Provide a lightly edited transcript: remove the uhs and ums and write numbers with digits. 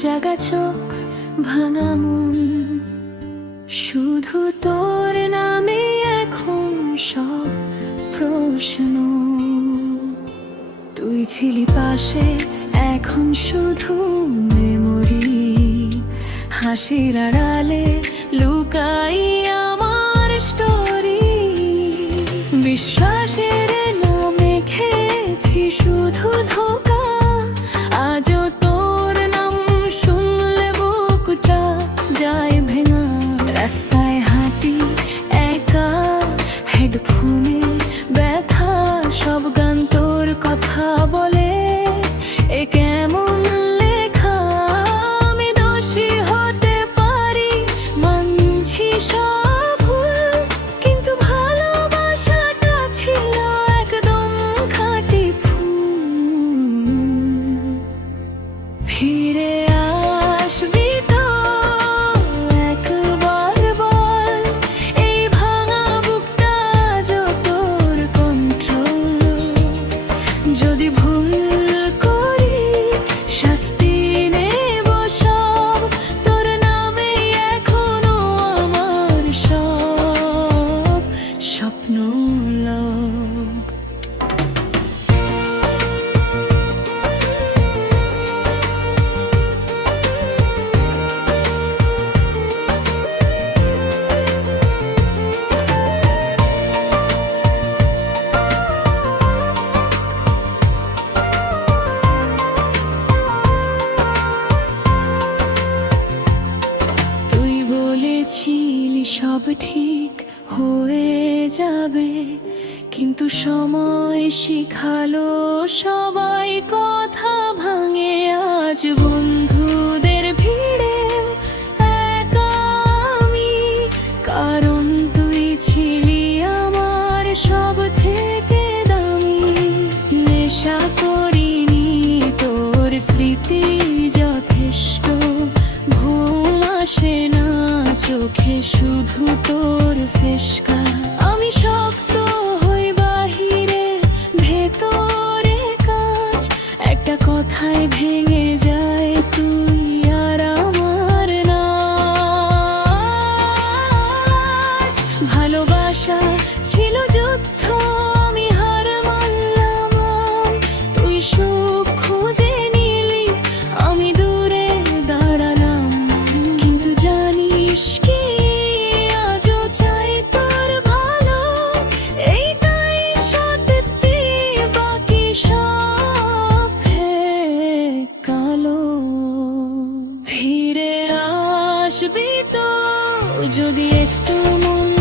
জাগা চোখ ভাঙা মন, শুধু তোর নামে এখন সব প্রশ্ন। তুই ছিলি পাশে, এখন শুধু মেমোরি, হাসির আড়ালে লুকাই আমার স্টোরি। বিশ্বাসের নামে খেয়েছি শুধু ধোঁকা, আজও তোর নাম শুনলে বুকটা যায় ভেঙা। রাস্তায় হাঁটি একা, হেডফোনে ব্যথা, সব গান তোর কথা বলে। এ কেমন লেখা, আমি দোষী হতে পারি, মানছি সব ভুল, কিন্তু ভালোবাসাটা ছিল একদম খাঁটি ফুল। ফিরে আসবি তো একবার বল, এই ভাঙা বুকটা আজও তোর কন্ট্রোল। যদি ভুল করি শাস্তি নেব সব, তোর নামে এখনো আমার সব স্বপ্ন লোক। তুই বলেছিলি সব ঠিক হয়ে যাবে, কিন্তু সময় শিখালো সবাই কথা ভাঙে। আজ বন্ধুদের ভিড়ে একা আমি, কারণ তুই ছিলি আমার সব থেকে দামি। নেশা করিনি তোর স্মৃতি যথেষ্ট, ঘুম আসে না চোখে শুধু তোর ফেসকা। আমি শক্ত হই বাহিরে, ভেতরে কাঁচ, একটা কথায় ভেঙে যায় তুই আর আমার নাচ। ভালোবাসা ছিল যুদ্ধ, আমি হার মানলাম, তুই সুখ খুঁজে নিলি, আমি দূরে দাঁড়ালাম। কিন্তু জানিস কি, আজও চাই তোর ভালো, এইটাই সত্যি, বাকি সব কালো। ফিরে আসবি তো যদি একটু মন